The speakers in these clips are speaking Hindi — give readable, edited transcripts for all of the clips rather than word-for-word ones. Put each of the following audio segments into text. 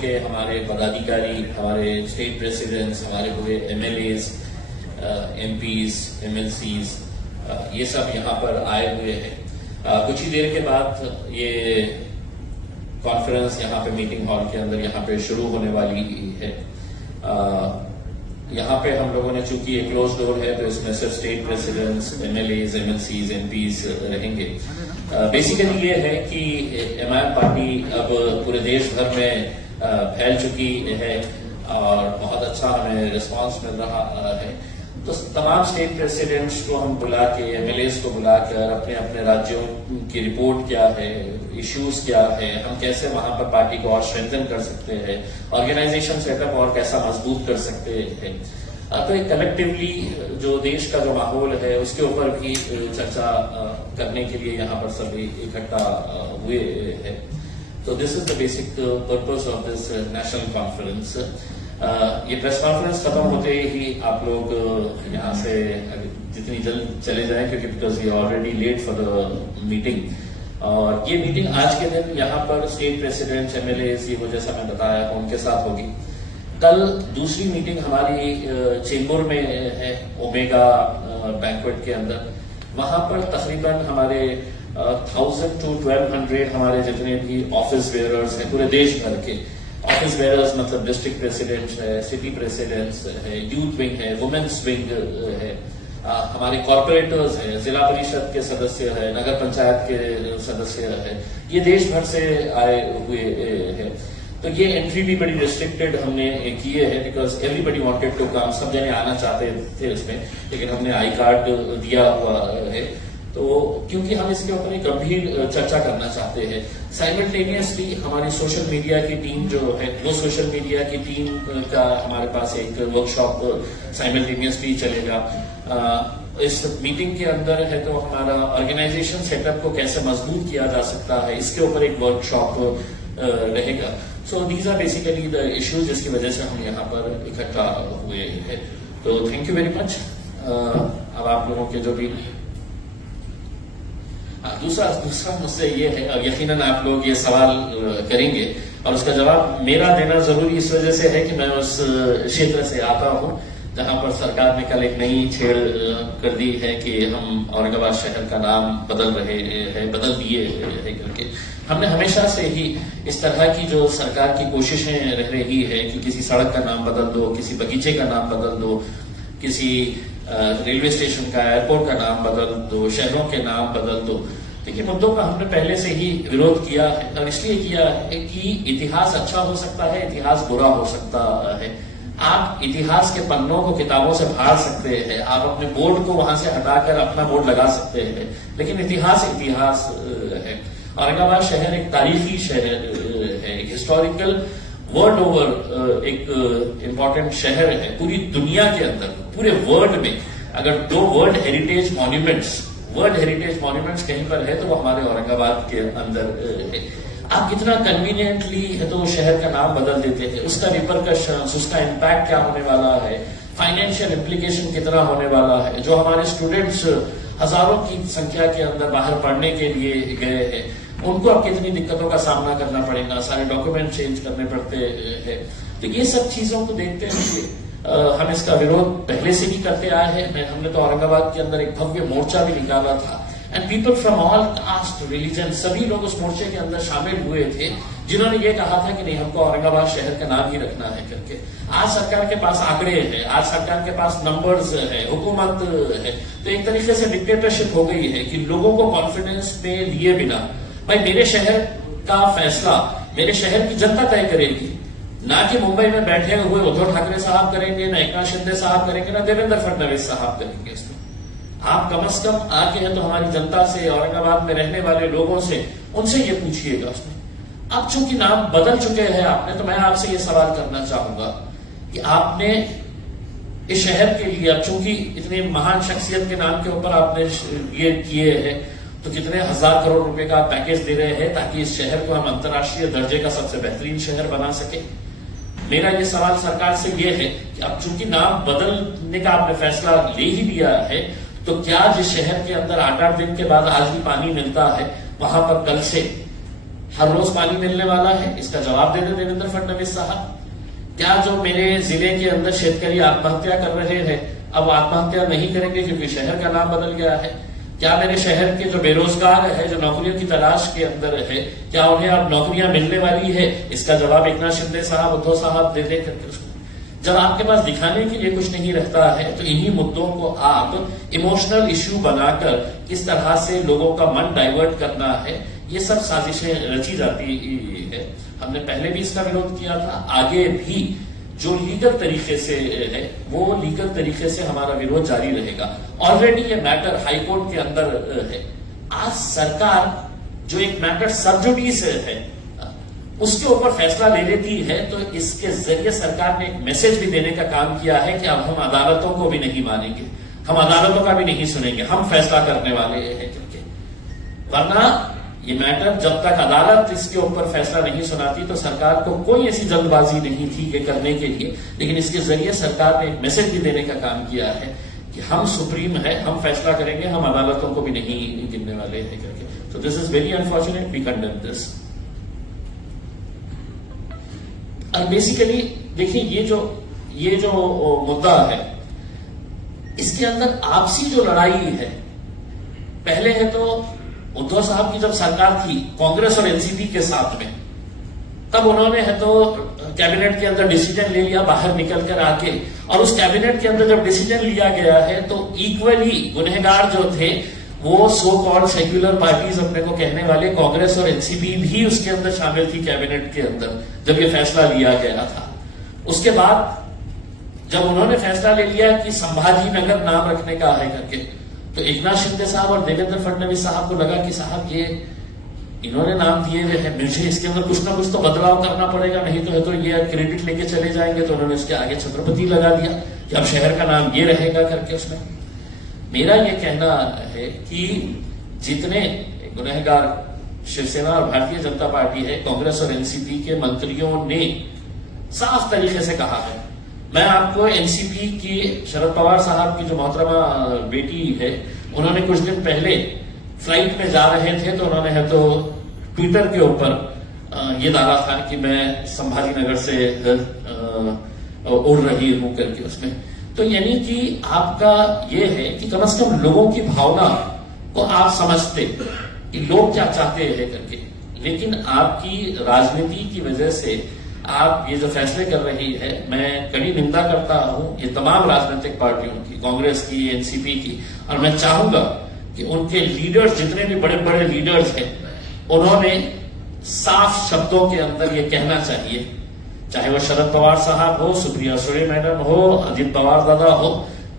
के हमारे पदाधिकारी, हमारे स्टेट प्रेसिडेंट्स, हमारे पूरे एमएलएज, एमपीज, एमएलसीज, ये सब यहाँ पर आए हुए हैं। कुछ ही देर के बाद ये कॉन्फ्रेंस यहाँ पे मीटिंग हॉल के अंदर यहाँ पे शुरू होने वाली है। यहाँ पे हम लोगों ने, चूंकि ये क्लोज डोर है, तो इसमें सिर्फ state presidents, MLAs, MLCs, MPs रहेंगे। बेसिकली ये है कि एमआईएम पार्टी अब पूरे देश भर में फैल चुकी है और बहुत अच्छा हमें रिस्पांस मिल रहा है। तो तमाम स्टेट प्रेसिडेंट्स को हम बुला के, एमएलएज को बुलाकर अपने अपने राज्यों की रिपोर्ट क्या है, इश्यूज क्या है, हम कैसे वहां पर पार्टी को और स्ट्रेंथन कर सकते हैं, ऑर्गेनाइजेशन सेटअप और कैसा मजबूत कर सकते हैं। तो एक कलेक्टिवली जो देश का जो माहौल है उसके ऊपर भी चर्चा करने के लिए यहाँ पर सभी इकट्ठा हुए हैं। तो this is the basic purpose of this national conference. ये प्रेस कॉन्फ्रेंस खत्म होते ही आप लोग यहाँ से जितनी जल्द चले जाएं, क्योंकि because we already late for the meeting. और ये मीटिंग आज के दिन यहाँ पर स्टेट प्रेसिडेंट्स, एमएलएज, ये वो जैसा मैं बताया उनके साथ होगी। कल दूसरी मीटिंग हमारी चेंबूर में है, ओमेगा बैंक्वेट के अंदर। वहां पर तकरीबन हमारे 1000 to 1200 हमारे जितने भी ऑफिस बेयरर्स हैं पूरे देश भर के। ऑफिस बेयरर्स मतलब डिस्ट्रिक्ट प्रेसिडेंट्स है, सिटी प्रेसिडेंट्स है, यूथ विंग है, वुमेन्स विंग है, हमारे कॉर्पोरेटर्स है, जिला परिषद के सदस्य है, नगर पंचायत के सदस्य है, ये देश भर से आए हुए हैं। तो ये एंट्री भी बड़ी रिस्ट्रिक्टेड हमने किए है, because everybody wanted to come, सब जने आना चाहते थे उसमें, लेकिन हमने आई कार्ड दिया हुआ है। तो क्योंकि हम इसके ऊपर एक गंभीर चर्चा करना चाहते हैं। साइमल्टेनियसली हमारी सोशल मीडिया की टीम जो है, वो सोशल मीडिया की टीम का हमारे पास एक वर्कशॉप साइमल्टेनियसली चलेगा। इस मीटिंग के अंदर है तो हमारा ऑर्गेनाइजेशन सेटअप को कैसे मजबूत किया जा सकता है, इसके ऊपर एक वर्कशॉप रहेगा। So these are basically the issues जिसकी वजह से हम यहाँ पर इकट्ठा हुए हैं। तो थैंक यू वेरी मच। अब आप लोगों के जो भी दूसरा मुझसे ये है, यकीनन आप लोग ये सवाल करेंगे और उसका जवाब मेरा देना जरूरी इस वजह से है कि मैं उस क्षेत्र से आता हूं जहां पर सरकार ने कल एक नई छेड़ कर दी है कि हम औरंगाबाद शहर का नाम बदल दिए है करके। हमने हमेशा से ही इस तरह की जो सरकार की कोशिशें रह रही है कि किसी सड़क का नाम बदल दो, किसी बगीचे का नाम बदल दो, किसी रेलवे स्टेशन का, एयरपोर्ट का नाम बदल दो, शहरों के नाम बदल दो। देखिए, मुद्दों का हमने पहले से ही विरोध किया है और इसलिए किया है कि इतिहास अच्छा हो सकता है, इतिहास बुरा हो सकता है। आप इतिहास के पन्नों को किताबों से फाड़ सकते हैं, आप अपने बोर्ड को वहां से हटाकर अपना बोर्ड लगा सकते हैं, लेकिन इतिहास इतिहास है। औरंगाबाद शहर एक तारीखी शहर है, एक हिस्टोरिकल वर्ल्ड ओवर एक इम्पॉर्टेंट शहर है पूरी दुनिया के अंदर। पूरे वर्ल्ड में अगर 2 वर्ल्ड हेरिटेज मॉन्यूमेंट्स कहीं पर है तो वो हमारे औरंगाबाद के अंदर है। आप कितना कन्वीनियंटली है तो शहर का नाम बदल देते हैं, उसका रिपरकशंस, उसका इम्पैक्ट क्या होने वाला है, फाइनेंशियल इम्प्लीकेशन कितना होने वाला है। जो हमारे स्टूडेंट्स हजारों की संख्या के अंदर बाहर पढ़ने के लिए गए हैं, उनको अब कितनी दिक्कतों का सामना करना पड़ेगा, सारे डॉक्यूमेंट चेंज करने पड़ते हैं। तो ये सब चीजों को देखते हुए हम इसका विरोध पहले से भी करते आए हैं। हमने तो औरंगाबाद के अंदर एक भव्य मोर्चा भी निकाला था and people from all cast, religion, सभी लोग उस मोर्चे के अंदर शामिल हुए थे, जिन्होंने ये कहा था कि नहीं, हमको औरंगाबाद शहर का नाम ही रखना है करके। आज सरकार के पास आंकड़े हैं, आज सरकार के पास नंबर्स है, हुकूमत है, तो एक तरीके से डिक्टेटरशिप हो गई है कि लोगों को कॉन्फिडेंस में लिए बिना, भाई मेरे शहर का फैसला मेरे शहर की जनता तय करेगी, ना कि मुंबई में बैठे हुए उद्धव ठाकरे साहब करेंगे, ना एकनाथ शिंदे साहब करेंगे, ना देवेंद्र फडणवीस साहब करेंगे। इसमें आप कम से कम आके हैं तो हमारी जनता से, औरंगाबाद में रहने वाले लोगों से, उनसे ये पूछिएगा। उसमें अब चूंकि नाम बदल चुके हैं आपने, तो मैं आपसे ये सवाल करना चाहूंगा कि आपने इस शहर के लिए, अब चूंकि इतने महान शख्सियत के नाम के ऊपर आपने ये किए हैं, तो कितने हजार करोड़ रुपए का पैकेज दे रहे हैं ताकि इस शहर को हम अंतर्राष्ट्रीय दर्जे का सबसे बेहतरीन शहर बना सके। मेरा ये सवाल सरकार से ये है कि अब चूंकि नाम बदलने का आपने फैसला ले ही लिया है, तो क्या जिस शहर के अंदर 8-8 दिन के बाद आज भी पानी मिलता है, वहां पर कल से हर रोज पानी मिलने वाला है? इसका जवाब दे दे देवेंद्र फडणवीस साहब। क्या जो मेरे जिले के अंदर शेतकरी आत्महत्या कर रहे हैं अब आत्महत्या नहीं करेंगे क्योंकि शहर का नाम बदल गया है? क्या मेरे शहर के जो बेरोजगार है, जो नौकरियों की तलाश के अंदर है, क्या उन्हें अब नौकरियां मिलने वाली है? इसका जवाब एकनाथ शिंदे साहब, उद्धव साहब दे दे करके उसको। जब आपके पास दिखाने के लिए कुछ नहीं रहता है तो इन्हीं मुद्दों को आप इमोशनल इश्यू बनाकर किस तरह से लोगों का मन डाइवर्ट करना है, ये सब साजिशें रची जाती है। हमने पहले भी इसका विरोध किया था, आगे भी जो लीगल तरीके से है वो लीगल तरीके से हमारा विरोध जारी रहेगा। ऑलरेडी ये मैटर हाईकोर्ट के अंदर है। आज सरकार जो एक मैटर सब जुडिस है उसके ऊपर फैसला ले लेती है तो इसके जरिए सरकार ने एक मैसेज भी देने का काम किया है कि अब हम अदालतों को भी नहीं मानेंगे, हम अदालतों का भी नहीं सुनेंगे, हम फैसला करने वाले हैं करके। वरना ये मैटर जब तक अदालत इसके ऊपर फैसला नहीं सुनाती तो सरकार को कोई ऐसी जल्दबाजी नहीं थी ये करने के लिए, लेकिन इसके जरिए सरकार ने एक मैसेज भी देने का काम किया है कि हम सुप्रीम है, हम फैसला करेंगे, हम अदालतों को भी नहीं गिनने वाले हैं करके। तो this is very unfortunate, we condemn this. और बेसिकली देखिए ये जो मुद्दा है इसके अंदर आपसी जो लड़ाई है, पहले है तो उद्धव साहब की जब सरकार थी कांग्रेस और एनसीपी के साथ में, तब उन्होंने है तो कैबिनेट के अंदर डिसीजन ले लिया बाहर निकल कर आके, और उस कैबिनेट के अंदर जब डिसीजन लिया गया है तो इक्वली गुनहगार जो थे वो सो कॉल्ड सेक्युलर पार्टीज अपने को कहने वाले कांग्रेस और एनसीपी भी उसके अंदर शामिल थी कैबिनेट के अंदर जब ये फैसला लिया गया था। उसके बाद जब उन्होंने फैसला ले लिया कि संभाजी नगर नाम रखने का है करके, तो एकनाथ शिंदे साहब और देवेंद्र फडणवीस साहब को लगा कि साहब ये इन्होंने नाम दिए हुए हैं, मुझे इसके अंदर कुछ ना कुछ तो बदलाव करना पड़ेगा, नहीं तो है तो ये क्रेडिट लेके चले जाएंगे। तो उन्होंने उसके आगे छत्रपति लगा दिया कि अब शहर का नाम ये रहेगा करके। उसमें मेरा ये कहना है कि जितने गुनहगार शिवसेना और भारतीय जनता पार्टी है, कांग्रेस और एनसीपी के मंत्रियों ने साफ तरीके से कहा है। मैं आपको एनसीपी की शरद पवार साहब की जो मोहतरमा बेटी है, उन्होंने कुछ दिन पहले फ्लाइट में जा रहे थे तो उन्होंने है तो ट्विटर के ऊपर ये दावा था कि मैं संभाजी नगर से उड़ रही हूं करके उसमें। तो यानी कि आपका ये है कि कम से कम लोगों की भावना को आप समझते कि लोग क्या चाहते हैं करके, लेकिन आपकी राजनीति की वजह से आप ये जो फैसले कर रही है, मैं कड़ी निंदा करता हूं ये तमाम राजनीतिक पार्टियों की, कांग्रेस की, एनसीपी की, और मैं चाहूंगा कि उनके लीडर्स, जितने भी बड़े बड़े लीडर्स हैं, उन्होंने साफ शब्दों के अंदर ये कहना चाहिए, चाहे वो शरद पवार साहब हो, सुप्रिया सुले मैडम हो, अजित पवार दादा हो,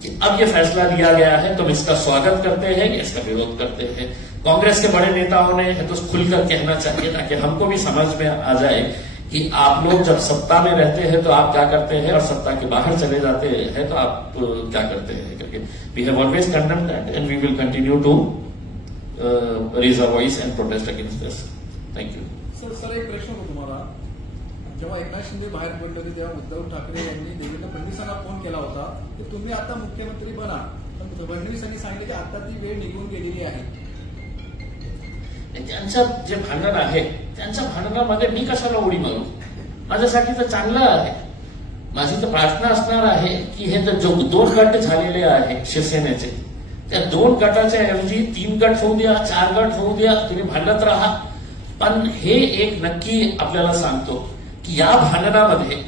कि अब ये फैसला लिया गया है तो हम इसका स्वागत करते हैं या इसका विरोध करते हैं। कांग्रेस के बड़े नेताओं ने तो खुलकर कहना चाहिए ताकि हमको भी समझ में आ जाए कि आप लोग जब सत्ता में रहते हैं तो आप क्या करते हैं और सत्ता के बाहर चले जाते हैं तो आप क्या करते हैं करके। We have always condemned that and we will continue to raise a voice and protest against this. Thank you. Sir एक प्रश्न होता तुम्हाला, जेव्हा एकनाथ शिंदे बाहेर पडले होते तेव्हा उद्धव ठाकरे यांनी देवेंद्र फडणवीसांना फोन केला होता की तुम्ही आता मुख्यमंत्री बना, पण फडणवीसांनी सांगितले की आता ती वेळ निघून गेलेली आहे। त्यांचं जे भांडण आहे त्यांच्या भांडणामध्ये मी कशाला उडी मारू, माझ्यासाठी तर चांगलं आहे। माझी तर प्रार्थना असणार आहे की हे तर जो 2 गट झालेले आहे शिवसेनेचे, त्या 2 गटाच्या ऐवजी 3 गट होऊ द्या, 4 गट होऊ द्या, तुम्ही भांडत राहा, पण हे एक नक्की आपल्याला सांगतो की या भांडणामध्ये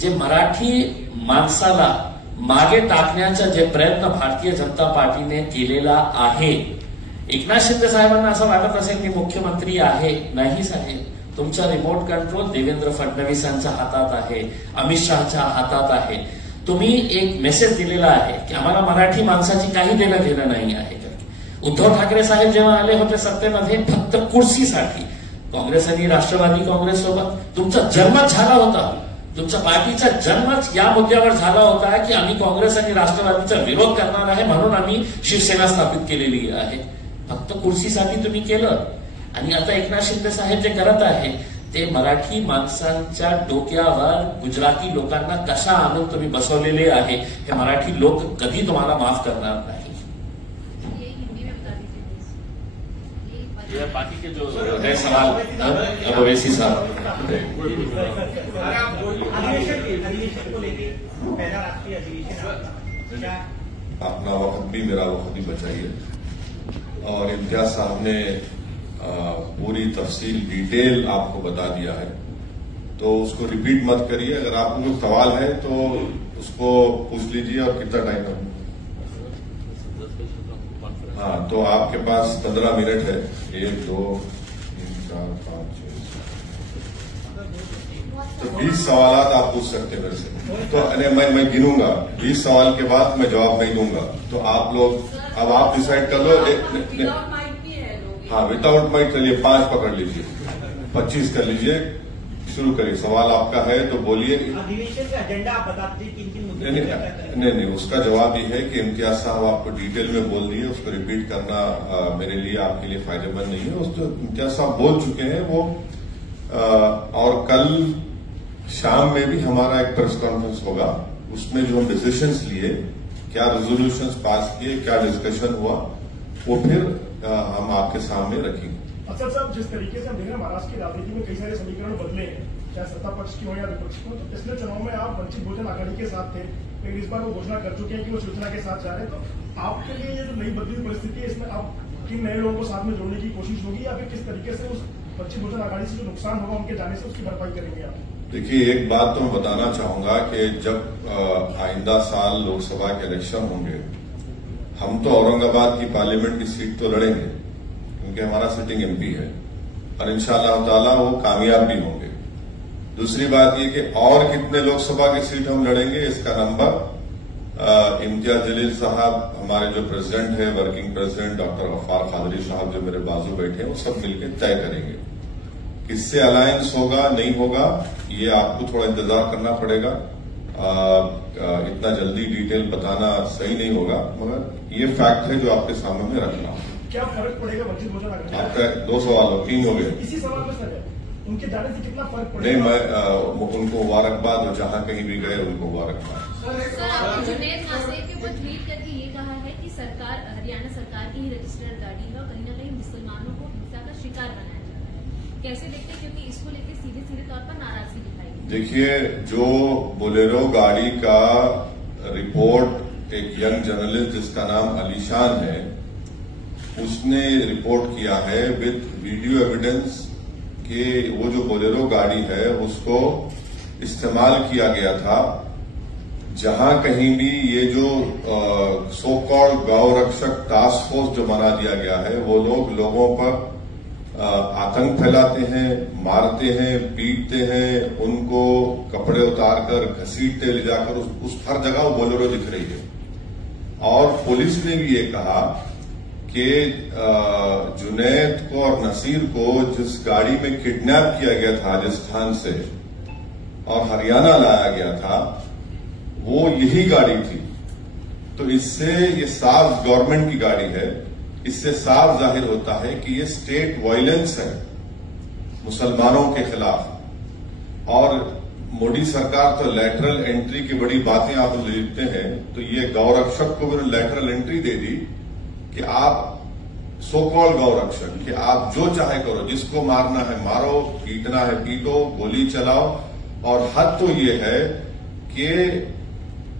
जे मराठी माणसाला मागे टाकण्याचा जे प्रयत्न भारतीय जनता पार्टीने केलेला आहे, एकनाथ शिंदे साहेबांना असं वाटत असेल की मुख्यमंत्री आहे, नाही साहेब, तुमचा रिमोट कंट्रोल देवेंद्र फडणवीसांच्या हातात आहे, अमित शहाच्या हातात आहे। तुम्ही एक मेसेज दिलेला आहे की आम्हाला मराठी माणसाची काही देणं घेणं नाही आहे। उद्धव ठाकरे साहेब जेव्हा आले होते सत्तेमध्ये फक्त कुर्सीसाठी, काँग्रेस आणि राष्ट्रवादी काँग्रेस सोबत तुमचा जन्मच झाला होता, तुमच्या पार्टीचा जन्मच या मुद्द्यावर झाला होता की आम्ही काँग्रेस आणि राष्ट्रवादीचा विरोध करणार आहे म्हणून आम्ही शिवसेना स्थापित केलेली आहे। फक्त कुर्सीसाठी तुम्ही केलं, आणि आता एकनाथ शिंदे साहेब जे करत आहे ते मराठी माणसांच्या डोक्यावर गुजराती लोकांना कशा आणून तुम्ही बसवलेले आहे हे मराठी लोक कधी तुम्हाला माफ करणार नाही। ये बाकी के जो है सवाल अब ओवैसी साहब। अपना वक्त भी मेरा वक्त भी बचाइए। और इम्तियाज साहब ने पूरी तफसील डिटेल आपको बता दिया है, तो उसको रिपीट मत करिए। अगर आपको कोई सवाल है तो उसको पूछ लीजिए। और कितना टाइम है? हाँ, तो आपके पास 15 मिनट है। 1 2 3 4 5 6 तो 20 सवाल आप पूछ सकते हैं मेरे से। तो मैं गिनूंगा, 20 सवाल के बाद मैं जवाब नहीं दूंगा। तो आप लोग अब आप डिसाइड कर लो। हाँ, विदाउट माइट चलिए 5 पकड़ लीजिए, 25 कर लीजिए। शुरू करिए। सवाल आपका है तो बोलिए। अधिवेशन का एजेंडा आप बता दीजिए, किन नहीं, उसका जवाब ये है कि इम्तियाज साहब आपको डिटेल में बोल दिए, उसको रिपीट करना मेरे लिए आपके लिए फायदेमंद नहीं है। उसको इम्तियाज साहब बोल चुके हैं वो। और कल शाम में भी हमारा एक प्रेस कॉन्फ्रेंस होगा, उसमें जो हम डिसीजंस लिए, क्या रेजोल्यूशंस पास किए, क्या डिस्कशन हुआ, वो फिर हम आपके सामने रखेंगे। अफसर साहब, जिस तरीके से हम देख रहे हैं महाराष्ट्र की राजनीति में कई सारे समीकरण बदले हैं, चाहे सत्ता पक्ष की हो या विपक्ष की हो। तो पिछले चुनाव में आप वंचित बहुजन आघाड़ी के साथ थे, लेकिन इस बार वो घोषणा कर चुके हैं कि वो शिवसेना के साथ जा रहे हैं। तो आपके लिए ये जो नई बदली हुई परिस्थिति है, इसमें आप किन नए लोगों को साथ में जोड़ने की कोशिश होगी, या फिर किस तरीके से उस वंचित बहुजन आघाड़ी से जो नुकसान होगा उनके जाने से उसकी भरपाई करेंगे आप? देखिए, एक बात तो मैं बताना चाहूंगा कि जब आइंदा साल लोकसभा के इलेक्शन होंगे, हम तो औरंगाबाद की पार्लियामेंट की सीट तो लड़ेंगे, क्योंकि हमारा सिटिंग एमपी है, और इंशाअल्लाह ताला वो कामयाब भी होंगे। दूसरी बात ये कि और कितने लोकसभा की सीट हम लड़ेंगे, इसका नंबर इम्तियाज जलील साहब, हमारे जो प्रेसिडेंट है, working president doctor Ghaffar Qadri साहब जो मेरे बाजू बैठे हैं, वो सब मिलकर तय करेंगे। किससे अलायंस होगा नहीं होगा, ये आपको थोड़ा इंतजार करना पड़ेगा। इतना जल्दी डिटेल बताना सही नहीं होगा, मगर ये फैक्ट है जो आपके सामने में रखना। क्या फर्क पड़ेगा वंचित बहुजन आघाड़ी? आपका 2 सवाल हो, 3 हो गए। इसी सवाल में सर, उनके जाने से कितना फर्क पड़ेगा? नहीं, मैं उनको मुबारकबाद, और जहां कहीं भी गए उनको मुबारकबाद। जुनैद नासिर के ऊपर ट्वीट करके ये कहा है कि सरकार, हरियाणा सरकार की ही रजिस्टर्ड गाड़ी है और कहीं न कहीं मुसलमानों को हिंसा का शिकार बनाया जा रहा है। कैसे देखते हैं, क्योंकि इसको लेकर सीधे तौर पर नाराजगी दिखाई? देखिए, जो बोलेरो गाड़ी का रिपोर्ट एक यंग जर्नलिस्ट जिसका नाम अलीशान है, उसने रिपोर्ट किया है विद वीडियो एविडेंस कि वो जो बोलेरो गाड़ी है उसको इस्तेमाल किया गया था। जहां कहीं भी ये जो सो कॉल्ड गौ रक्षक टास्क फोर्स जो बना दिया गया है, वो लोगों पर आतंक फैलाते हैं, मारते हैं, पीटते हैं, उनको कपड़े उतारकर घसीटते ले जाकर उस हर जगह वो बोलेरो दिख रही है। और पुलिस ने भी ये कहा कि जुनैद को और नसीर को जिस गाड़ी में किडनैप किया गया था राजस्थान से और हरियाणा लाया गया था, वो यही गाड़ी थी। तो इससे ये साफ गवर्नमेंट की गाड़ी है, इससे साफ जाहिर होता है कि ये स्टेट वायलेंस है मुसलमानों के खिलाफ। और मोदी सरकार तो लैटरल एंट्री की बड़ी बातें आप लिखते हैं, तो ये गौरक्षक को भी लैटरल एंट्री दे दी कि आप सो कॉल गौरक्षक, कि आप जो चाहे करो, जिसको मारना है मारो, पीटना है पीटो, गोली चलाओ। और हद तो ये है कि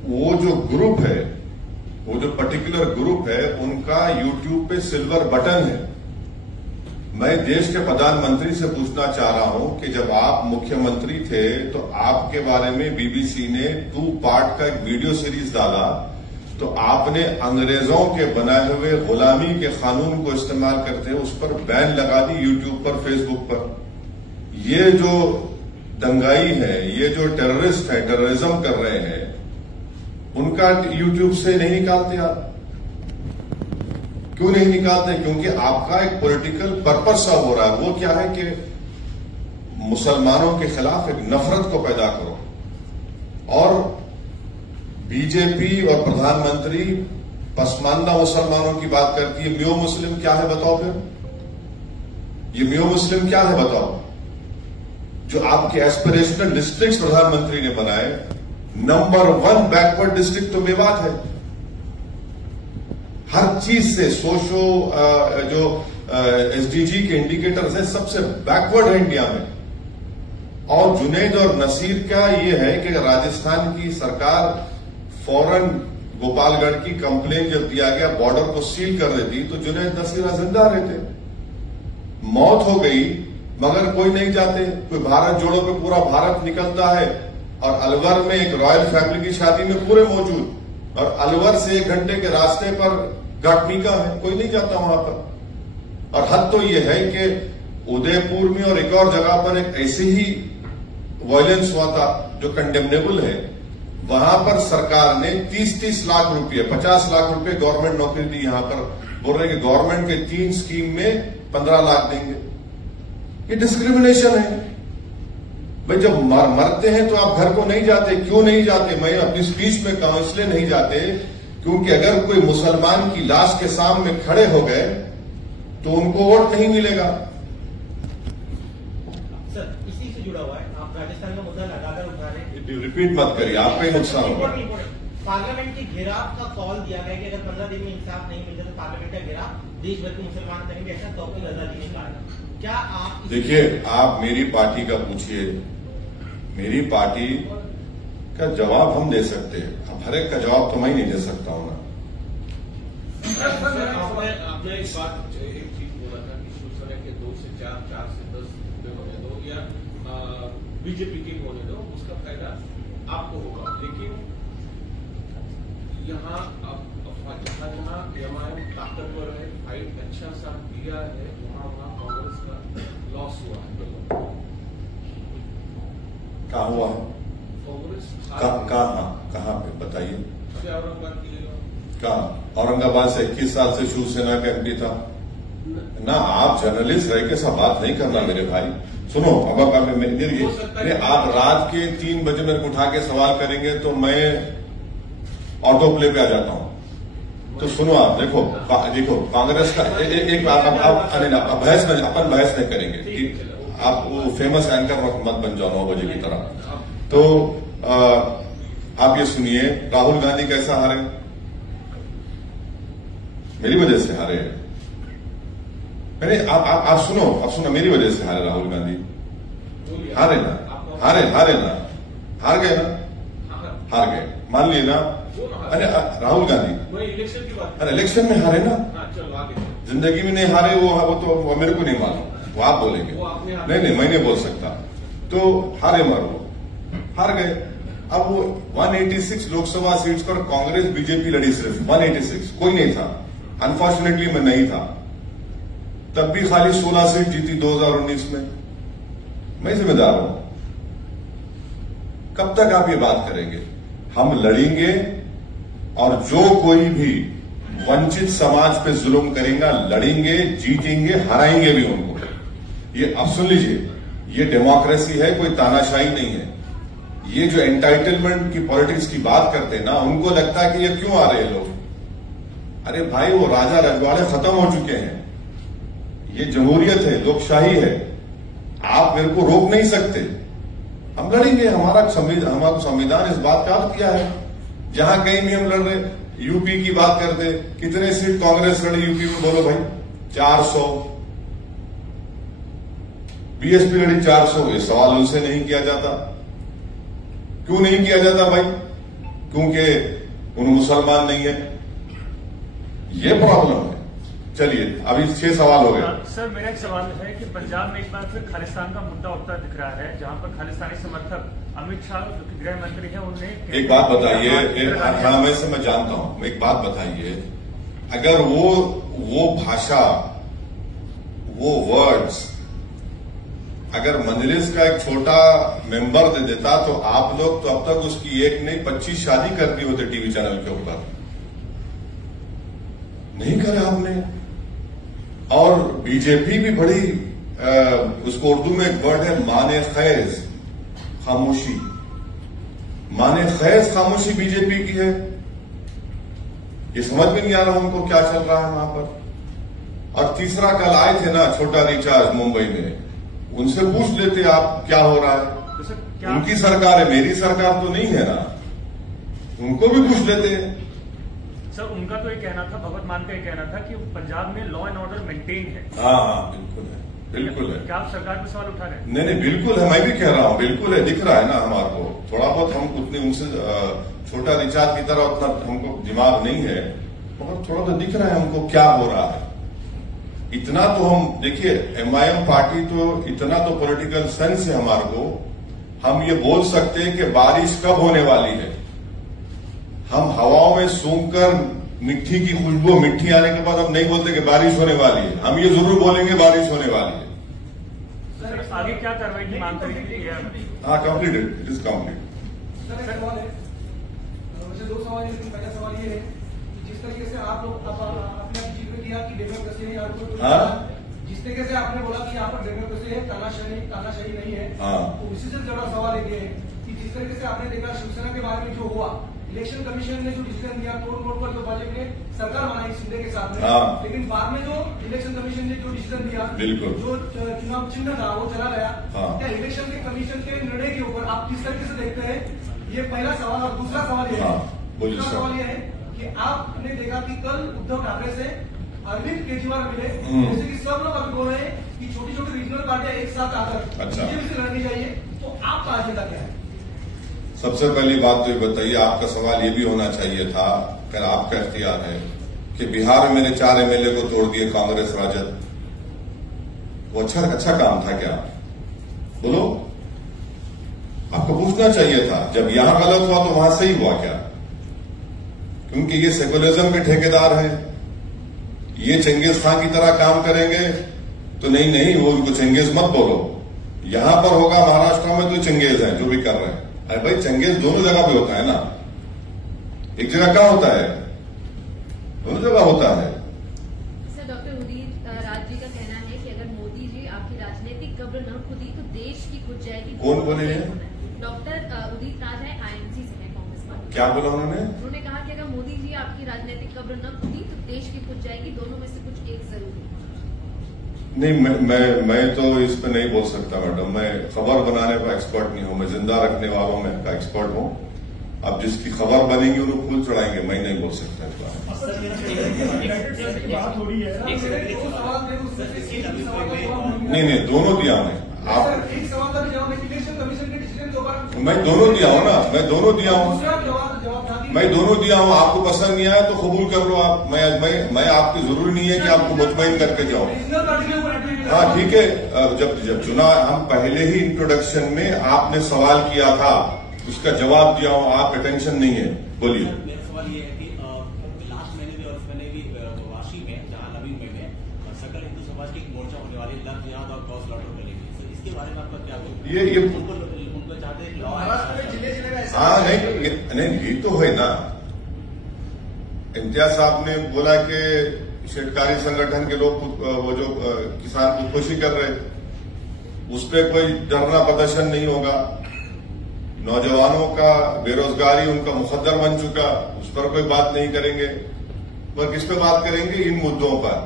वो जो ग्रुप है, वो जो पर्टिकुलर ग्रुप है, उनका यूट्यूब पे सिल्वर बटन है। मैं देश के प्रधानमंत्री से पूछना चाह रहा हूं कि जब आप मुख्यमंत्री थे तो आपके बारे में बीबीसी ने 2 पार्ट का एक वीडियो सीरीज डाला, तो आपने अंग्रेजों के बनाए हुए गुलामी के कानून को इस्तेमाल करते हैं, उस पर बैन लगा दी यूट्यूब पर, फेसबुक पर। ये जो दंगाई है, ये जो टेररिस्ट है, टेररिज्म कर रहे हैं, उनका यूट्यूब से नहीं निकालते आप? क्यों नहीं निकालते? क्योंकि आपका एक पॉलिटिकल पर्पस सा हो रहा है। वो क्या है कि मुसलमानों के खिलाफ एक नफरत को पैदा करो। और बीजेपी और प्रधानमंत्री पसमानदा मुसलमानों की बात करती है। म्यो मुस्लिम क्या है बताओ? फिर ये म्यो मुस्लिम क्या है बताओ? जो आपके एस्पिरेशनल डिस्ट्रिक्ट प्रधानमंत्री ने बनाए, नंबर 1 बैकवर्ड डिस्ट्रिक्ट तो मेवात है। हर चीज से जो एसडीजी के इंडिकेटर्स है सबसे बैकवर्ड है इंडिया में। और जुनैद और नसीर का ये है कि राजस्थान की सरकार फौरन गोपालगढ़ की कंप्लेन जब दिया गया बॉर्डर को सील कर देती तो जुनैद नसीर जिंदा रहते। मौत हो गई मगर कोई नहीं जाते। कोई भारत जोड़ो पे पूरा भारत निकलता है और अलवर में एक रॉयल फैमिली की शादी में पूरे मौजूद, और अलवर से 1 घंटे के रास्ते पर घाटमीका है, कोई नहीं जाता वहां पर। और हद तो यह है कि उदयपुर में और एक और जगह पर एक ऐसी ही वायलेंस हुआ था जो कंडेमनेबल है। वहां पर सरकार ने 30-30 लाख रुपए 50 लाख रुपए गवर्नमेंट नौकरी दी। यहां पर बोल रहे हैं कि गवर्नमेंट के 3 स्कीम में 15 लाख देंगे। ये डिस्क्रिमिनेशन है भाई। जब मरते हैं तो आप घर को नहीं जाते, क्यों नहीं जाते? मैं अपनी स्पीच में कहूं इसलिए नहीं जाते क्योंकि अगर कोई मुसलमान की लाश के सामने खड़े हो गए तो उनको वोट नहीं मिलेगा। सर इसी से जुड़ा हुआ है, आप राजस्थान का मुद्दा लगातार उठा रहे हैं। रिपीट मत करिए, आप पे नुकसान होगा। पार्लियामेंट के घेराव का कॉल दिया गया कि अगर 15 दिन में इंसाफ नहीं मिलता तो पार्लियामेंट का घेराव देश भर के मुसलमान करेंगे, ऐसा तौकीर आजादी ने कहा। क्या आप देखिए, आप मेरी पार्टी का पूछिए, मेरी पार्टी का जवाब हम दे सकते हैं, अब हर एक का जवाब तो मैं नहीं दे सकता हूं ना। आपने एक चीज बोला था कि शिवसेना के 2 से 4, 4 से 10 होने दो या बीजेपी के होने दो, उसका फायदा आपको होगा। लेकिन यहाँ जहाँ जहाँ एमआईएम ताकतवर है, फाइट अच्छा सा दिया है, वहाँ कांग्रेस का लॉस हुआ है। कहाँ हुआ है? कांग्रेस कहाँ पे बताइए? औरंगाबाद की कहाँ? औरंगाबाद से 21 साल से शिवसेना का एमपी था ना। आप जर्नलिस्ट रह के सब बात नहीं करना मेरे भाई। सुनो, अब आप रात के 3 बजे मेरे को उठा के सवाल करेंगे तो मैं ऑटो प्ले पे आ जाता हूं। तो सुनो, आप देखो कांग्रेस का एक बात आप बहस नहीं करेंगे कि आप वो फेमस एंकर मत बन जाओ 9 बजे की तरह। तो आप ये सुनिए, राहुल गांधी कैसा हारे? मेरी वजह से हारे। अरे आप सुनो मेरी वजह से हारे राहुल गांधी। हारे ना, हार गए मान लिए ना। अरे राहुल गांधी इलेक्शन की बात, अरे इलेक्शन में हारे ना, चलो आगे। जिंदगी में नहीं हारे। वो तो मेरे को नहीं मालूम, वो आप बोलेंगे। नहीं मैं नहीं बोल सकता। तो हारे हार गए। अब वो 186 लोकसभा सीट्स पर कांग्रेस बीजेपी लड़ी, सिर्फ 186, कोई नहीं था। अनफॉर्चुनेटली मैं नहीं था। तब भी खाली 16 सीट जीती 2019 में। मैं जिम्मेदार हूं। कब तक आप ये बात करेंगे? हम लड़ेंगे और जो कोई भी वंचित समाज पे जुल्म करेगा लड़ेंगे, जीतेंगे, हराएंगे भी उनको। ये अब सुन लीजिए, ये डेमोक्रेसी है, कोई तानाशाही नहीं है। ये जो एंटाइटलमेंट की पॉलिटिक्स की बात करते हैं ना, उनको लगता है कि ये क्यों आ रहे हैं लोग। अरे भाई, वो राजा रजवाड़े खत्म हो चुके हैं। ये जमहूरियत है, लोकशाही है। आप मेरे को रोक नहीं सकते। हम लड़ेंगे। हमारा संविधान इस बात का अर्थ किया है। जहां कहीं भी हम लड़ रहे, यूपी की बात करते, कितने सीट कांग्रेस लड़ी यूपी में? बोलो भाई, 400। बीएसपी लड़ी 400। ये सवाल उनसे नहीं किया जाता। क्यों नहीं किया जाता भाई? क्योंकि उन मुसलमान नहीं है। ये प्रॉब्लम है। चलिए, अभी 6 सवाल हो गए। सर, मेरा एक सवाल है कि पंजाब में एक बार फिर खालिस्तान का मुद्दा उठता दिख रहा है, जहां पर खालिस्तानी समर्थक अमित शाह जो कि गृह मंत्री हैं, उन्हें एक बात बताइए। हाँ, मैं जानता हूं। एक बात बताइए, अगर वो भाषा, वो वर्ड्स अगर मजलिस का एक छोटा मेंबर दे देता तो आप लोग तो अब तक उसकी 1 नहीं 25 शादी कर दी होते टीवी चैनल के ऊपर। नहीं करे आपने। और बीजेपी भी बड़ी उसको उर्दू में एक वर्ड है माने खैज, खामोशी। माने खैज खामोशी बीजेपी की है। ये समझ में नहीं आ रहा उनको क्या चल रहा है वहां पर। और तीसरा, कल आए थे ना छोटा रिचार्ज मुंबई में, उनसे पूछ लेते आप क्या हो रहा है। उनकी सरकार है, मेरी सरकार तो नहीं है ना। उनको भी पूछ लेते हैं। सर उनका तो ये कहना था, भगवत मान का ये कहना था कि पंजाब में लॉ एंड ऑर्डर मेंटेन है। हाँ बिल्कुल है, बिल्कुल है। क्या आप सरकार पे सवाल उठा रहे हैं? नहीं बिल्कुल है, मैं भी कह रहा हूँ बिल्कुल है, दिख रहा है ना हमारे को। थोड़ा बहुत हम उतने उनसे छोटा रिचार्ज की तरह उतना हमको दिमाग नहीं है, मगर थोड़ा तो दिख रहा है हमको क्या हो रहा है। इतना तो हम देखिए, MIM पार्टी तो इतना तो पॉलिटिकल सेंस है हमारे को, हम ये बोल सकते हैं कि बारिश कब होने वाली है। हम हवाओं में सूंघकर मिट्टी की खुशबू, मिट्टी आने के बाद हम नहीं बोलते कि बारिश होने वाली है, हम ये जरूर बोलेंगे बारिश होने वाली है। सर आगे क्या कार्रवाई की मांग करेंगे? हाँ completed, it is complete. Sir एक सवाल है, वैसे दो सवाल है, लेकिन पहला सवाल ये है कि जिस तरीके से आप लोग आपने जिक्र किया कि डेमोक्रेसी है, जिस तरीके से आपने बोला कि यहाँ पर डेमोक्रेसी है, तानाशाही नहीं है, तो उसी से जुड़ा सवाल ये है कि जिस तरीके से आपने देखा शिवसेना के बारे में जो हुआ, इलेक्शन कमीशन ने जो डिसीजन दिया, तोड़ मोड़ पर जो भाजपा ने सरकार बनाई शिंदे के साथ में, लेकिन बाद में जो इलेक्शन कमीशन ने जो डिसीजन दिया, जो चुनाव चिन्ह था वो चला गया। क्या इलेक्शन के कमीशन के निर्णय के ऊपर आप किस तरीके से देखते हैं? ये पहला सवाल। और दूसरा सवाल ये है कि आपने देखा कि कल उद्धव ठाकरे से अरविंद केजरीवाल मिले, जैसे कि सब लोग अभी बोल रहे हैं कि छोटी छोटी रीजनल पार्टियां एक साथ आकर बीजेपी से लड़नी चाहिए, तो आपका एजेंडा क्या है? सबसे पहली बात तो ये बताइए, आपका सवाल ये भी होना चाहिए था, अगर आपका इख्तियार है कि बिहार में मेरे 4 MLA को तोड़ दिए कांग्रेस राजद, वो अच्छा काम था क्या? बोलो, आपको पूछना चाहिए था। जब यहां गलत हुआ तो वहां सही हुआ क्या? क्योंकि ये सेकुलरिज्म के ठेकेदार हैं, ये चंगेज खान की तरह काम करेंगे तो नहीं, वो उनको चंगेज मत बोलो। यहां पर होगा महाराष्ट्र में तो चंगेज है जो भी कर रहे हैं। अरे भाई चंगेज दोनों जगह पे होता है ना, एक जगह कहाँ होता है? दोनों जगह होता है। सर डॉक्टर उदित राज जी का कहना है कि अगर मोदी जी आपकी राजनीतिक कब्र न खुदी तो देश की खुद जाएगी। कौन बोले हैं? डॉक्टर उदित राज है, INC से है, कांग्रेस पार्टी। क्या बोला उन्होंने कहा कि अगर मोदी जी आपकी राजनीतिक कब्र न खुदी तो देश की खुद जाएगी, दोनों में से कुछ एक जरूर। नहीं, मैं तो इस पे नहीं बोल सकता मैडम, मैं खबर बनाने का एक्सपर्ट नहीं हूं, मैं जिंदा रखने वालों में का एक्सपर्ट हूं। अब जिसकी खबर बनेगी उन्हें फूल चढ़ाएंगे, मैं नहीं बोल सकता इस बारे में। बात हो रही है, नहीं दोनों दिया मैं, आप एक सवाल का जवाब इलेक्शन कमीशन के डिसीजन के ऊपर मैं दोनों दिया हूं ना, मैं दोनों दिया हूं। आपको पसंद नहीं आया तो कबूल कर लो आप, मैं आपकी जरूरी नहीं है कि आपको मुतमईन करके जाऊं। हाँ ठीक है, जब चुना, हम पहले ही इंट्रोडक्शन में आपने सवाल किया था, उसका जवाब दिया हूं, आप अटेंशन नहीं है। बोलिए। मेरा सवाल ये है कि लास्ट महीने भी और इस महीने भी वाशी में, जहां नवी मुंबई में सकल हिंदू समाज की एक मोर्चा होने वाली, लव जिहाद और कॉज लॉटर करेगी, इसके बारे में आपका क्या बोलना? ये उनको चाहते हैं लॉ। हाँ नहीं ये तो है ना। इम्तियाज साहब ने बोला कि शेतकारी संगठन के लोग वो जो किसान खुदकुशी कर रहे, उस पर कोई धरना प्रदर्शन नहीं होगा। नौजवानों का बेरोजगारी उनका मुकद्दर बन चुका, उस पर कोई बात नहीं करेंगे। पर किस पे बात करेंगे? इन मुद्दों पर,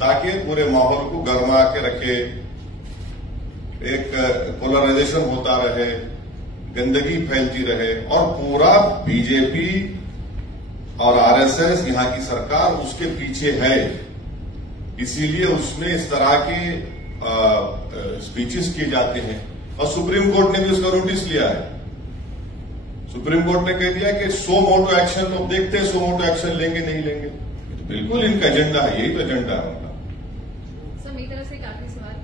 ताकि पूरे माहौल को गर्मा के रखे, एक पोलराइजेशन होता रहे, गंदगी फैलती रहे, और पूरा बीजेपी और आरएसएस, यहां की सरकार उसके पीछे है। इसीलिए उसमें इस तरह के स्पीचेस किए जाते हैं। और सुप्रीम कोर्ट ने भी उसका नोटिस लिया है। सुप्रीम कोर्ट ने कह दिया कि 100 मोटो एक्शन, तो देखते हैं 100 मोटो एक्शन लेंगे नहीं लेंगे। तो बिल्कुल इनका एजेंडा है, यही तो एजेंडा है उनका। सर मेरी तरफ से एक आखिरी सवाल,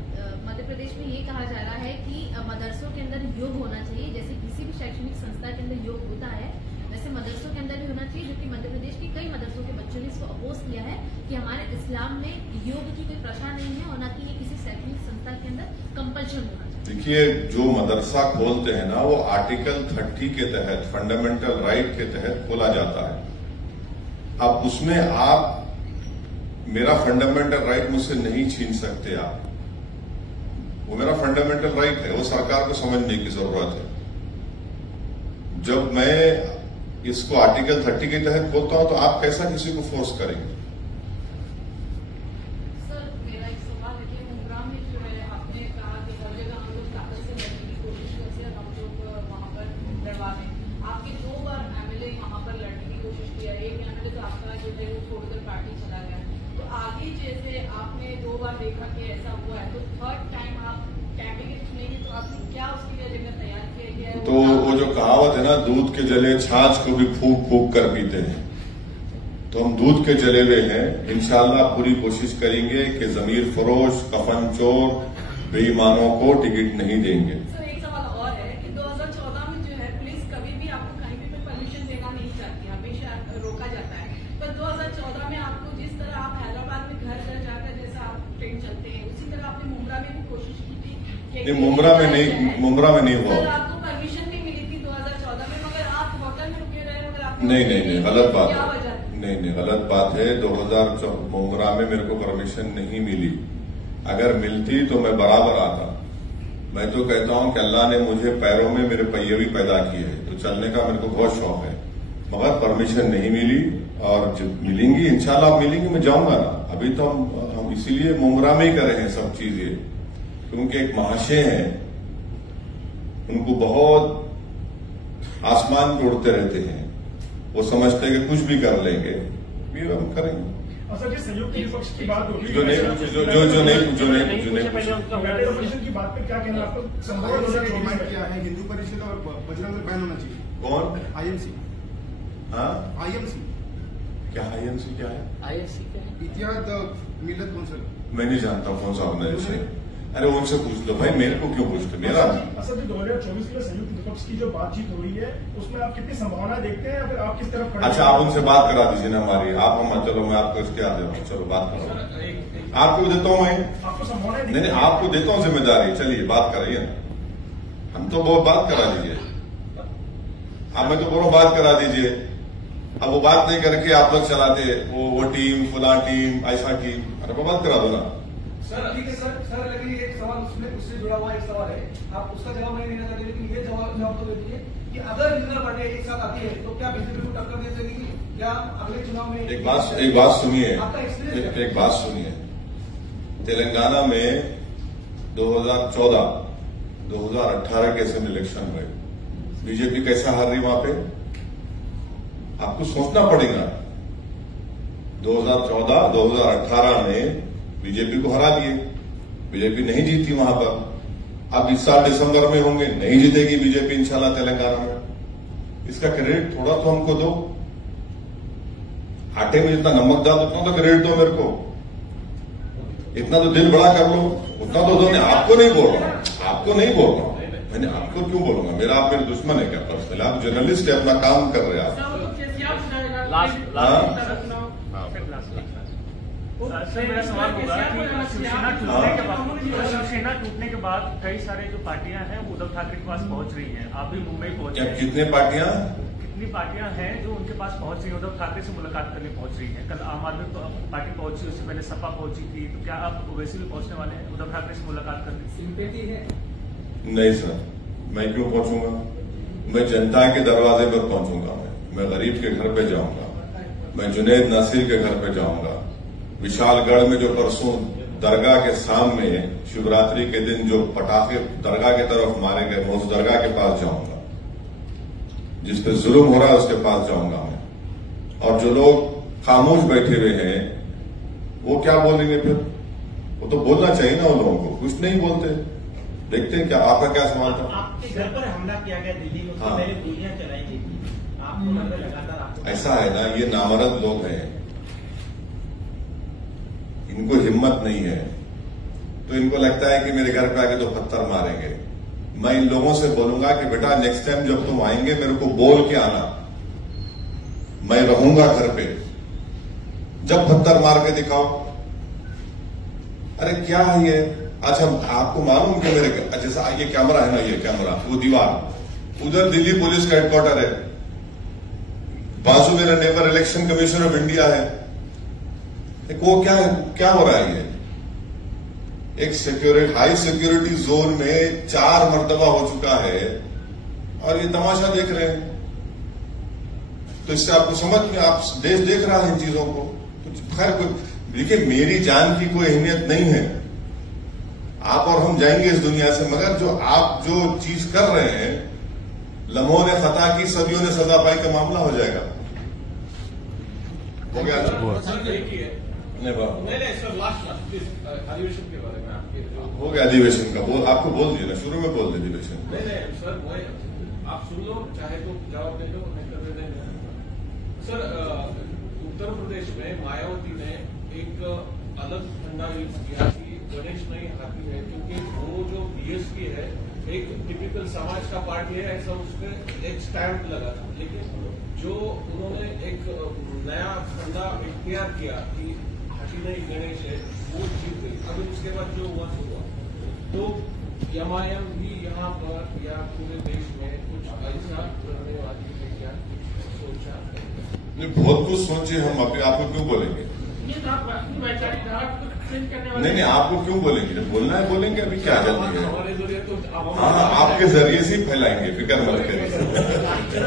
मध्य प्रदेश में ये कहा जा रहा है कि मदरसों के अंदर योग होना चाहिए, जैसे किसी भी शैक्षणिक संस्था के अंदर योग होता है, वैसे मदरसों के अंदर भी होना चाहिए, जबकि मध्य प्रदेश के कई मदरसों के बच्चों ने इसको अपोज किया है कि हमारे इस्लाम में योग की कोई प्रथा नहीं है और न कि ये किसी शैक्षणिक संस्था के अंदर कंपल्शन होना चाहिए। देखिए, जो मदरसा खोलते हैं ना, वो आर्टिकल 30 के तहत, फंडामेंटल राइट के तहत खोला जाता है। अब उसमें आप मेरा फंडामेंटल राइट मुझसे नहीं छीन सकते आप, वो मेरा फंडामेंटल राइट है, वो सरकार को समझने की जरूरत है। जब मैं इसको आर्टिकल 30 के तहत खोलता हूं तो आप कैसा किसी को फोर्स करेंगे? सर मेरा एक सवाल है कि मुंब्रा में जो है आपने कहा कि हर जगह हम लोग ताकत से लड़ने की कोशिश करते हैं, हम लोग वहां पर लड़वा दें। आपके 2 बार MLA वहां पर लड़ने की कोशिश किया है, एक एमएलए तो आपका जो है वो छोड़कर पार्टी चला गया। तो आगे जैसे आपने 2 बार देखा कि ऐसा हुआ है, तो थर्ड टाइम आप कैंडिडेट चुनेंगे, तो आपने क्या उसके लिए एजेंडा तैयार किया गया है? तो वो जो कहावत है ना, दूध के जले छाछ को भी फूंक फूंक कर पीते हैं, तो हम दूध के जले हुए हैं। इंशाल्लाह पूरी कोशिश करेंगे कि जमीर फरोश, कफन चोर, बेईमानों को टिकट नहीं देंगे। सर एक सवाल और है कि 2014 में जो है पुलिस कभी भी आपको कहीं भी परमिशन देना नहीं चाहती, हमेशा रोका जाता है। पर 2014 में आपको जिस तरह आप हैदराबाद में घर घर जाकर जैसा आप ट्रेन चलते हैं, उसी तरह आपने मुंब्रा में भी कोशिश की थी कि मुंब्रा में नहीं हुआ। सर आपको परमिशन भी मिली थी 2014 में, मगर आप होटल में रुके रहे, मगर आप नहीं, गलत बात क्या है। वजह? नहीं, गलत बात है। 2014 मुंब्रा में मेरे को परमिशन नहीं मिली। अगर मिलती तो मैं बराबर आता। मैं तो कहता हूं कि अल्लाह ने मुझे पैरों में मेरे पहिए भी पैदा किए हैं, तो चलने का मेरे को बहुत शौक है, मगर परमिशन नहीं मिली। और जब मिलेंगी इंशाल्लाह मिलेंगी, मैं जाऊंगा ना। अभी तो हम इसीलिए मुंब्रा में ही कर रहे हैं सब चीजें, क्योंकि एक महाशय हैं, उनको बहुत आसमान पे उड़ते रहते हैं, वो समझते हैं कि कुछ भी कर लेंगे, ये हम करेंगे। सर जी, संयुक्त विपक्ष की बात होगी, जो नहीं मेडिटेशन की बात पे क्या कहना आपको? डिमांड किया है हिंदू परिषद और बजरंग दल बैन होना चाहिए। कौन? आईएमसी। हाँ, आईएमसी क्या आईएमसी क्या है? आईएमसी इतिहाद मिलत कौंसिल। मैं नहीं जानता कौन सा ऑर्गेनाइजेशन है। अरे उनसे पूछ लो भाई, मेरे को क्यों पूछते? मेरा असद जी, 2024 में संयुक्त विपक्ष की जो बातचीत हो रही है, उसमें आप कितनी संभावना देखते हैं, फिर आप किस तरफ खड़े हैं? अच्छा, आप उनसे बात करा दीजिए ना हमारी। आप हम चलो, मैं आपको इसके आ दे रहा हूँ, चलो बात करो। आपको भी देता हूँ मैं, आपको संभावना नहीं, आपको देता हूँ जिम्मेदारी। चलिए बात कराइए ना, हम तो बहुत बात करा दीजिए। अब मैं तो बोलो बात करा दीजिए। अब वो बात नहीं करके आप लोग चलाते वो टीम, फुला टीम, ऐसा टीम। अरे वो बात करा दो ना। सर ठीक है सर, लेकिन एक सवाल उससे जुड़ा हुआ एक सवाल है, आप उसका जवाब नहीं देना चाहते, लेकिन ये जवाब तो दे दीजिए कि अगर रीजनल पार्टी एक साथ आती है तो क्या बीजेपी को टक्कर दे सकेगी? क्या अगले चुनाव में? एक बात सुनिए, एक बात सुनिए। तेलंगाना में 2014, 2018 के असेंबली इलेक्शन हुए, बीजेपी कैसा हार रही वहां पे? आपको सोचना पड़ेगा। 2014, 2018 में बीजेपी को हरा दिए, बीजेपी नहीं जीती वहां पर। अब इस साल दिसंबर में होंगे, नहीं जीतेगी बीजेपी इंशाल्लाह तेलंगाना में। इसका क्रेडिट थोड़ा तो हमको दो। आटे में जितना नमक डाल उतना तो क्रेडिट दो मेरे को, इतना तो दिल बड़ा कर लो, उतना तो दो। आपको नहीं बोल रहा हूं, आपको नहीं बोल रहा हूं, मैंने आपको क्यों बोलूंगा? मेरा आप मेरे दुश्मन है क्या पर्सनल? आप जर्नलिस्ट है, अपना काम कर रहे हैं आप। सर मेरा सवाल होगा कि शिवसेना टूटने के बाद कई सारे जो पार्टियां हैं वो उद्धव ठाकरे के पास पहुंच रही हैं। आप भी मुंबई पहुंचे, कितनी पार्टियां हैं जो उनके पास पहुंच रही है, उद्धव ठाकरे से मुलाकात करने पहुंच रही है। कल आम आदमी पार्टी पहुंची, उससे पहले सपा पहुंची थी, तो क्या आप वैसे भी पहुंचने वाले हैं उद्धव ठाकरे से मुलाकात करने? सिंपैथी है? नहीं सर, मैं क्यों पहुंचूंगा? मैं जनता के दरवाजे पर पहुंचूंगा। मैं गरीब के घर पे जाऊंगा, मैं जुनैद नासिर के घर पे जाऊंगा, विशालगढ़ में जो परसों दरगाह के सामने शिवरात्रि के दिन जो पटाखे दरगाह की तरफ मारे गए, मैं उस दरगाह के पास जाऊंगा। जिस पे जुल्म हो रहा है उसके पास जाऊंगा मैं। और जो लोग खामोश बैठे हुए हैं वो क्या बोलेंगे फिर? वो तो बोलना चाहिए ना उन लोगों को, कुछ नहीं बोलते। देखते हैं क्या आपका क्या सवाल था? आपके घर पर हमला किया गया दिल्ली में, उससे पहले गोलियां चलाई गई थी, आपको लगातार ऐसा है ना, ये नामर्द लोग हैं, इनको हिम्मत नहीं है, तो इनको लगता है कि मेरे घर पे आके तो पत्थर मारेंगे। मैं इन लोगों से बोलूंगा कि बेटा नेक्स्ट टाइम जब तुम आएंगे मेरे को बोल के आना, मैं रहूंगा घर पे, जब पत्थर मार के दिखाओ। अरे क्या है ये? अच्छा आपको मालूम कि मेरे जैसा ये कैमरा है ना, ये कैमरा, वो दीवार, उधर दिल्ली पुलिस का हेडक्वार्टर है, बाजू मेरा neighbour election commission of India है। वो क्या हो रहा है? ये एक हाई सिक्योरिटी जोन में 4 मर्तबा हो चुका है और ये तमाशा देख रहे हैं। तो इससे आपको समझ में, आप देश देख रहा है इन चीजों को। तो खैर देखिए, मेरी जान की कोई अहमियत नहीं है, आप और हम जाएंगे इस दुनिया से, मगर जो आप जो चीज कर रहे हैं, लम्हों ने खता की सदियों ने सजा पाई का मामला हो जाएगा। हो गया सर एक ही है। नहीं सर लास्ट प्लीज अधिवेशन के बारे में आपके हो गया अधिवेशन का आपको बोल दिया ना, शुरू में बोल दे अधिवेशन। नहीं सर वो आप सुन लो, चाहे तो जवाब दे दो, नहीं तो दे देंगे। सर उत्तर प्रदेश में मायावती ने एक अलग फंडा यूज किया कि गणेश नहीं हाथी है, क्योंकि वो जो बीएसपी है एक टिपिकल समाज का पार्ट है, ऐसा उसमें एक स्टैंप लगा था। लेकिन जो उन्होंने एक नया फंडा इख्तियार किया कि हाथी नहीं गणेश है, वो जीत गई। अभी उसके बाद जो हुआ तो एमआईएम भी यहाँ पर या पूरे देश में कुछ ऐसा करने वाली है क्या सोचा? नहीं, बहुत कुछ सोचे हम, आपको क्यों बोलेंगे? ये तो आप वैचारिक धारा को चेंज करने वाले नहीं आपको क्यों बोलेंगे? जब बोलना है बोलेंगे, अभी क्या जल्दी है? हमारे जरिए तो हाँ, आपके जरिए से ही फैलाएंगे, फिक्र मत करिए।